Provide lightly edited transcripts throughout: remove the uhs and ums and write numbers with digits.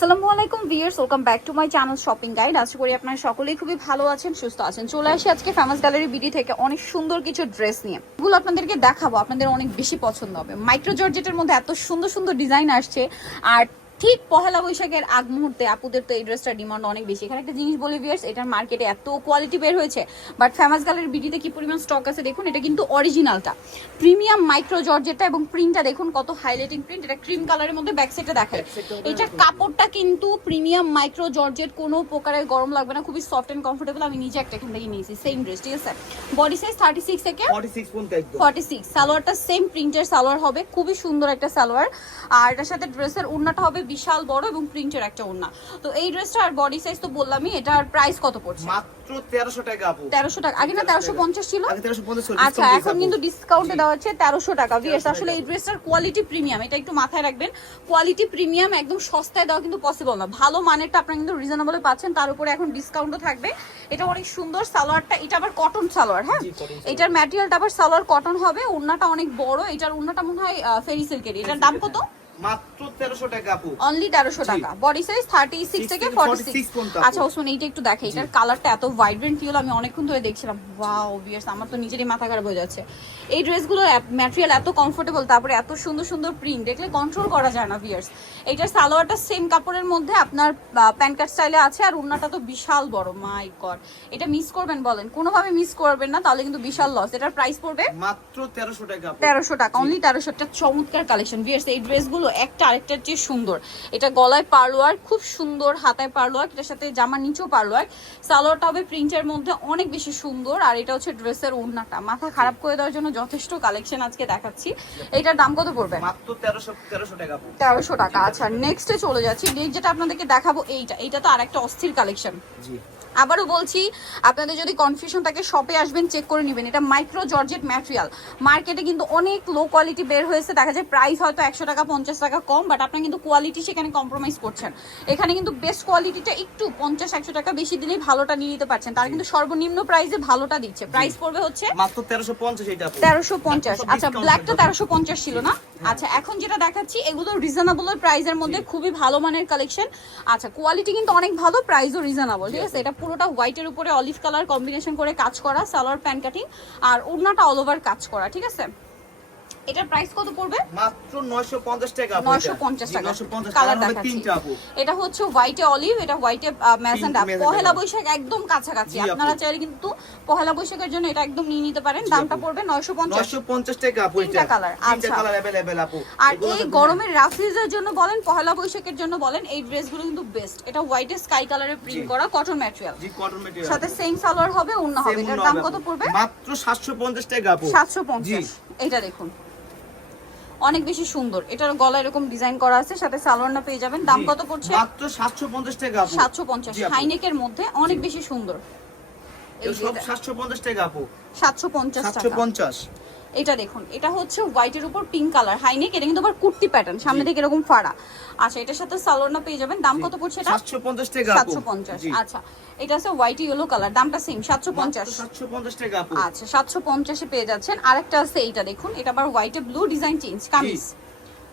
আসসালামু আলাইকুম viewers, welcome back to my channel shopping guide. আশা করি আপনারা সকলেই খুবই ভালো আছেন, সুস্থ আছেন। চলে আসি আজকে ফেমাস গ্যালারি বিডি থেকে অনেক সুন্দর কিছু ড্রেস নিয়ে। এগুলো আপনাদেরকে দেখাবো, আপনাদের অনেক বেশি পছন্দ হবে। মাইক্রো জর্জেটের মধ্যে এত সুন্দর সুন্দর ডিজাইন আসছে, আর ঠিক পহেলা বৈশাখের আগ মুহূর্তে আপুদের তো এই ড্রেসটার ডিমান্ড অনেক বেশি। এখানে একটা জিনিস বলি ভিউয়ার্স, এটার মার্কেটে এত কোয়ালিটি বের হয়েছে, বাট ফেমাস গ্যালারি বিডিতে কি পরিমাণ স্টক আছে দেখুন। এটা কিন্তু অরিজিনালটা প্রিমিয়াম মাইক্রো জর্জেটটা, এবং প্রিন্টটা দেখুন কত হাইলাইটিং প্রিন্ট। এটা ক্রিম কালারের মধ্যে ব্যাক সাইডে দেখায়। এটার কাপড়টা কিন্তু প্রিমিয়াম মাইক্রো জর্জেট, কোনো প্রকারের গরম লাগবে না, খুবই সফট এন্ড কমফোর্টেবল। আমি নিজে একটা এখান থেকে নিয়েছি সেম ড্রেস, ঠিক আছে। বডি সাইজ 36 থেকে 46। সালোয়ারটা সেম প্রিন্টের সালোয়ার হবে, খুবই সুন্দর একটা সালোয়ার। আর এটার সাথে ড্রেসের ওড়নাটা হবে বিশাল বড় এবং প্রিন্টের একটা ওড়না। তো এই ড্রেসটা আর বডি সাইজ তো বললামই। এটার প্রাইস কত পড়ছে? মাত্র 1300 টাকা আপু। 1300 টাকা। আগে না 1350 ছিল? আগে 1350 ছিল। আচ্ছা, এখন কিন্তু ডিসকাউন্টে দেওয়া হচ্ছে 1300 টাকা। ভিউয়ার্স, আসলে এই ড্রেসটার কোয়ালিটি প্রিমিয়াম, এটা একটু মাথায় রাখবেন। কোয়ালিটি প্রিমিয়াম, একদম সস্তায় দেওয়া কিন্তু পসিবল না। ভালো মানেরটা আপনারা কিন্তু রিজনেবলে পাচ্ছেন, তার উপরে এখন ডিসকাউন্টও থাকবে। এটা অনেক সুন্দর সালোয়ারটা, এটা আবার কটন সালোয়ার। হ্যাঁ, এটার ম্যাটেরিয়ালটা আবার সালোয়ার কটন হবে। ওড়নাটা অনেক বড়, এটার ওড়নাটা মনে হয় ফেরি সিল্কের। এটার দাম কত? মাত্র 1300 টাকা আপু। অনলি 1300 টাকা। বডি সাইজ 36 থেকে 46। আচ্ছা ওসুন, এইটা একটু দেখাই। এটার কালারটা এত ভাইব্রেন্ট ফিল, আমি অনেকক্ষণ ধরে দেখছিলাম। ওয়াও ভিউয়ার্স, আমার তো নিজেরই মাথা খারাপ হয়ে যাচ্ছে। এই ড্রেসগুলোর ম্যাটেরিয়াল এত কমফোর্টেবল, তারপরে এত সুন্দর সুন্দর প্রিন্ট, দেখলে কন্ট্রোল করা যায় না ভিউয়ার্স। এইটার সালোয়ারটা সেম কাপড়ের মধ্যে আপনার প্যান্ট কাট স্টাইলে আছে, আর ওড়নাটা তো বিশাল বড়। মাই গড, এটা মিস করবেন বলেন? কোনোভাবে মিস করবেন না, তাহলে কিন্তু বিশাল লস। এটার প্রাইস পড়বে মাত্র 1300 টাকা আপু। 1300 টাকা, অনলি 1300 টাকা। চমৎকার কালেকশন ভিউয়ার্স, এই ড্রেসগুলো একটা আরেকটার চেয়ে সুন্দর। এটা গলায় পার্লোয়ার খুব সুন্দর, হাতায় পার্লোয়ার, এটার সাথে জামার নিচেও পার্লোয়ার। সালোয়ারটা হবে প্রিন্টের মধ্যে অনেক বেশি সুন্দর। আর এটা হচ্ছে ড্রেসের ওড়নাটা। মাথা খারাপ করে দেওয়ার জন্য যথেষ্ট কালেকশন আজকে দেখাচ্ছি। এটার দাম কত পড়বে? মাত্র 1300 টাকা আপু। 1300 টাকা। আচ্ছা, নেক্সটে চলে যাচ্ছি। নেক্সট যেটা আপনাদেরকে দেখাবো, এইটা তো আরেকটা অস্থির কালেকশন। জি, আবারও বলছি, আপনাদের যদি কনফিউশন থাকে শপে আসবেন, চেক করে নেবেন। এটা মাইক্রো জর্জেট ম্যাটেরিয়াল। মার্কেটে কিন্তু অনেক লো কোয়ালিটি বের হয়েছে, দেখা যায় প্রাইস হয়তো 100 টাকা 50 টাকা কম, বাট আপনারা কিন্তু কোয়ালিটি সেখানে কম্প্রোমাইজ করছেন। এখানে কিন্তু বেস্ট কোয়ালিটিটা একটু 50-100 টাকা বেশি দিলেই ভালোটা নিয়ে নিতে পারছেন। তারা কিন্তু সর্বনিম্ন প্রাইসে ভালোটা দিচ্ছে। প্রাইস পড়বে হচ্ছে মাত্র 1350 এটা আপু। 1350। আচ্ছা, ব্ল্যাকটা 1350 ছিল না? আচ্ছা, এখন যেটা দেখাচ্ছি এগুলো রিজনেবল প্রাইসের মধ্যে, খুবই ভালো মানের কালেকশন। আচ্ছা, কোয়ালিটি কিন্তু অনেক ভালো, প্রাইসও রিজনেবল, ঠিক আছে। এটা পুরোটা হোয়াইটের উপরে অলিভ কালার কম্বিনেশন করে কাজ করা, সালোয়ার প্যান্ট কাটিং, আর ওড়নাটা অল ওভার কাজ করা, ঠিক আছে। এটার প্রাইস কত পড়বে? মাত্র 950 টাকা আপু। 950 টাকা। 950 কালার টাকা দেখাচ্ছি। তিনটা আপু। এটা হচ্ছে হোয়াইটে অলিভ, এটা হোয়াইটে ম্যাজেন্টা। পহেলা বৈশাখ একদম কাছাকাছি, আপনারা চাইলে কিন্তু পহেলা বৈশাখের জন্য এটা একদম নিয়ে নিতে পারেন। দামটা পড়বে 950 টাকা আপু। তিনটা কালার। তিনটা আচ্ছা, কালার अवेलेबल আপু। আর এই গরমের রাফিজের জন্য বলেন, পহেলা বৈশাখের জন্য বলেন, এই ড্রেসগুলো কিন্তু বেস্ট। এটা হোয়াইটে স্কাই কালারে প্রিন্ট করা কটন ম্যাটেরিয়াল। জি, কটন ম্যাটেরিয়াল। সাথে সেম সালোয়ার হবে, ওড়না হবে। এটার দাম কত পড়বে? মাত্র 750 টাকা আপু। 750। এটা দেখুন অনেক বেশি সুন্দর। এটার গলা এরকম ডিজাইন করা আছে, সাথে সালোয়ারটা পেয়ে যাবেন। দাম কত পড়ছে? মাত্র 750 টাকা আপু। 750। হাইনেকের মধ্যে অনেক বেশি সুন্দর। এই সব 750 টাকা আপু। 750 টাকা। 750। এটা দেখুন, এটা হচ্ছে হোয়াইটের উপর পিঙ্ক কালার হাইনেক। এটা কিন্তু আবার কুর্তি প্যাটার্ন, সামনে থেকে এরকম ফাড়া। আচ্ছা, এটার সাথে সালোয়ারটা পেয়ে যাবেন। দাম কত পড়ছে এটা? 750 টাকা আপু। 750। আচ্ছা, এটা আছে হোয়াইট ইয়েলো কালার, দামটা সেম 750। 750 টাকা আপু। আচ্ছা, 750 এ পেয়ে যাচ্ছেন। আরেকটা আছে, এইটা দেখুন, এটা আবার হোয়াইটে ব্লু ডিজাইন চেঞ্জ কামিজ।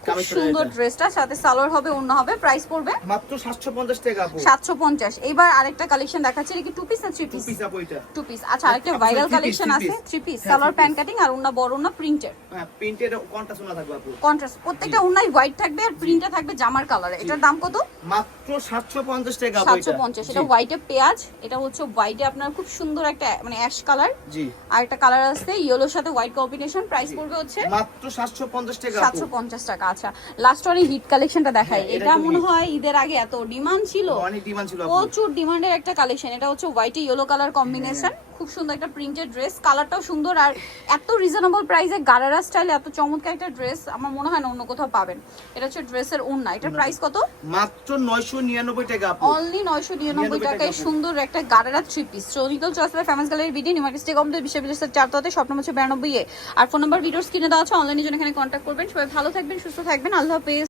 খুব সুন্দর ড্রেসটা, সাথে সালোয়ার হবে, ওড়না হবে। প্রাইস পড়বে মাত্র 750 টাকা আপু। 750। এবার আরেকটা কালেকশন দেখাচ্ছি, এটা কি টু পিস না থ্রি পিস? টু পিস আপু এটা। Two piece. আচ্ছা, আরেকটা ভাইরাল কালেকশন আছে, three piece. Salwar pant cutting, আর ওড়না বড় ওড়না প্রিন্টের। হ্যাঁ, প্রিন্টের কোনটা শোনা থাকবে আপু? কন্ট্রাস্ট, প্রত্যেকটা ওড়নাই হোয়াইট থাকবে, আর প্রিন্টটা থাকবে জামার কালারে। এটার দাম কত? মাত্র 750 টাকা আপু। 750। এটা হোয়াইটে পেঁয়াজ, এটা হচ্ছে হোয়াইটে আপনার খুব সুন্দর একটা মানে অ্যাশ কালার। জি, আর একটা কালার আছে ইয়েলোর সাথে হোয়াইট কম্বিনেশন। প্রাইস পড়বে হচ্ছে মাত্র 750 টাকা আপু। 750 টাকা। আচ্ছা, লাস্ট ওয়ান হিট কালেকশনটা দেখাই। এটা মনে হয় ঈদের আগে এত ডিমান্ড ছিল, অনেক ডিমান্ড ছিল আপু। প্রচুর ডিমান্ডের একটা কালেকশন। এটা হচ্ছে হোয়াইটে ইয়েলো কালার কম্বিনেশন, খুব সুন্দর একটা প্রিন্টেড ড্রেস। কালারটাও সুন্দর, আর এত রিজনেবল প্রাইসে গারারা স্টাইলে এত চমৎকার একটা ড্রেস আমার মনে হয় না অন্য কোথাও পাবেন। এটা হচ্ছে ড্রেসের ওড়না। এটার প্রাইস কত? মাত্র 999 টাকা আপু। অনলি 999 টাকায় সুন্দর একটা গারারা থ্রি পিস। চলিকল চয়েসের famous gallery BD new market stadium বিশ্ববিদ্যালয়ের 4 শপ নম্বর হচ্ছে 92 এ। আর ফোন নাম্বার ভিডিওস কিনে দেওয়া আছে, অনলাইনে জন্য এখানে কন্ট্যাক্ট করবেন। সবাই ভালো থাকবেন, সুস্থ থাকবেন, আল্লাহ হাফেজ।